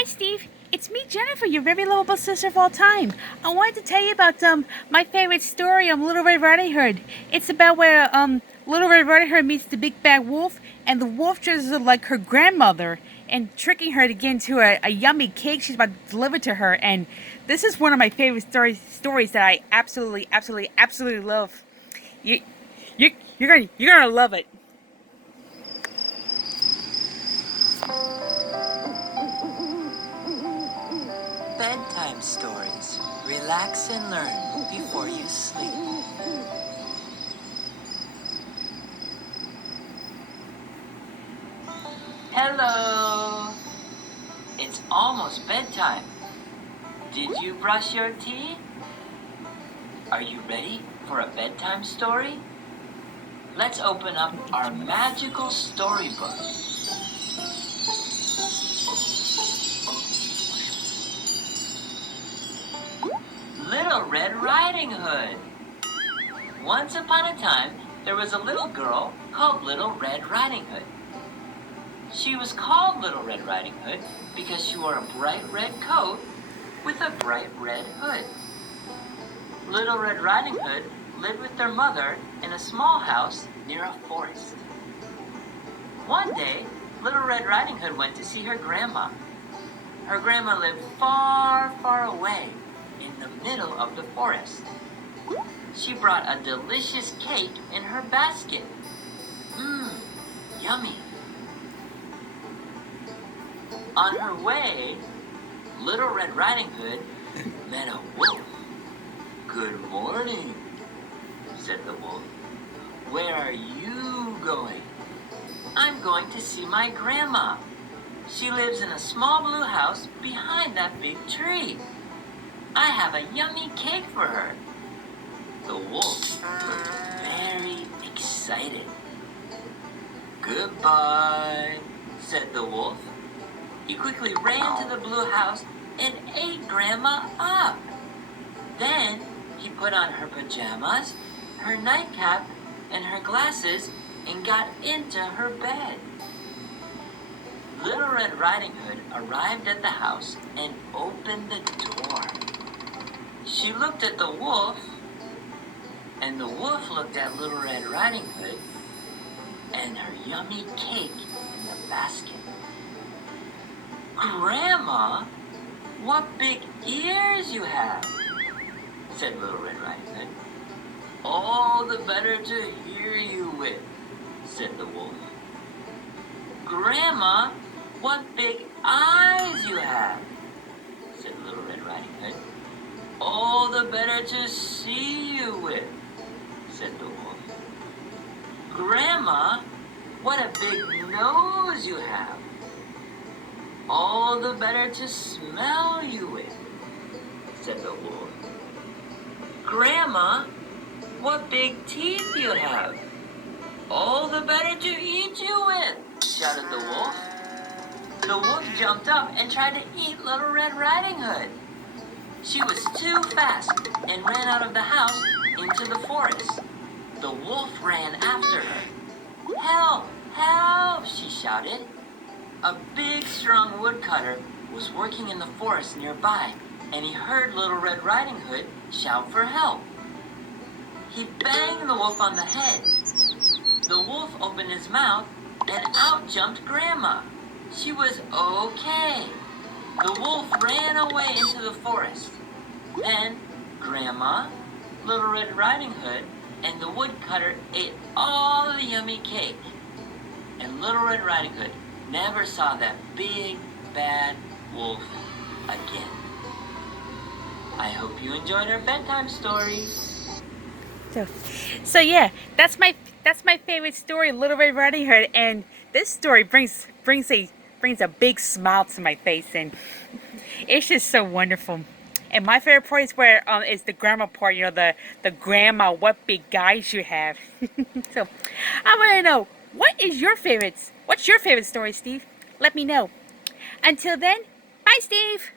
Hi, Steve. It's me, Jennifer, your very lovable sister of all time. I wanted to tell you about my favorite story, Little Red Riding Hood. It's about where Little Red Riding Hood meets the big bad wolf, and the wolf dresses her like her grandmother and tricking her to get into a yummy cake she's about to deliver to her. And this is one of my favorite stories that I absolutely love. You, you're gonna love it. Bedtime stories. Relax and learn before you sleep. Hello! It's almost bedtime. Did you brush your teeth? Are you ready for a bedtime story? Let's open up our magical storybook. Little Red Riding Hood. Once upon a time, there was a little girl called Little Red Riding Hood. She was called Little Red Riding Hood because she wore a bright red coat with a bright red hood. Little Red Riding Hood lived with their mother in a small house near a forest. One day, Little Red Riding Hood went to see her grandma. Her grandma lived far, far away in the middle of the forest. She brought a delicious cake in her basket. Mmm, yummy. On her way, Little Red Riding Hood met a wolf. "Good morning," said the wolf. "Where are you going?" "I'm going to see my grandma. She lives in a small blue house behind that big tree. I have a yummy cake for her." The wolf looked very excited. "Goodbye," said the wolf. He quickly ran to the blue house and ate Grandma up. Then he put on her pajamas, her nightcap, and her glasses and got into her bed. Little Red Riding Hood arrived at the house and opened the door. She looked at the wolf, and the wolf looked at Little Red Riding Hood and her yummy cake in the basket. "Grandma, what big ears you have," said Little Red Riding Hood. "All the better to hear you with," said the wolf. "Grandma, what big eyes you have," said Little Red Riding Hood. "All the better to see you with," said the wolf. "Grandma, what a big nose you have. All the better to smell you with," said the wolf. "Grandma, what big teeth you have. All the better to eat you with," shouted the wolf. The wolf jumped up and tried to eat Little Red Riding Hood. She was too fast and ran out of the house into the forest. The wolf ran after her. "Help! Help!" she shouted. A big, strong woodcutter was working in the forest nearby, and he heard Little Red Riding Hood shout for help. He banged the wolf on the head. The wolf opened his mouth, and out jumped Grandma. She was okay. The wolf ran away into the forest. Then Grandma, Little Red Riding Hood, and the woodcutter ate all the yummy cake. And Little Red Riding Hood never saw that big, bad wolf again. I hope you enjoyed our bedtime story. So yeah, that's my favorite story, Little Red Riding Hood, and this story brings a big smile to my face, and it's just so wonderful. And my favorite part is where is the grandma part. You know, the grandma, what big guys you have. So I want to know, what's your favorite story, Steve? Let me know. Until then, bye, Steve.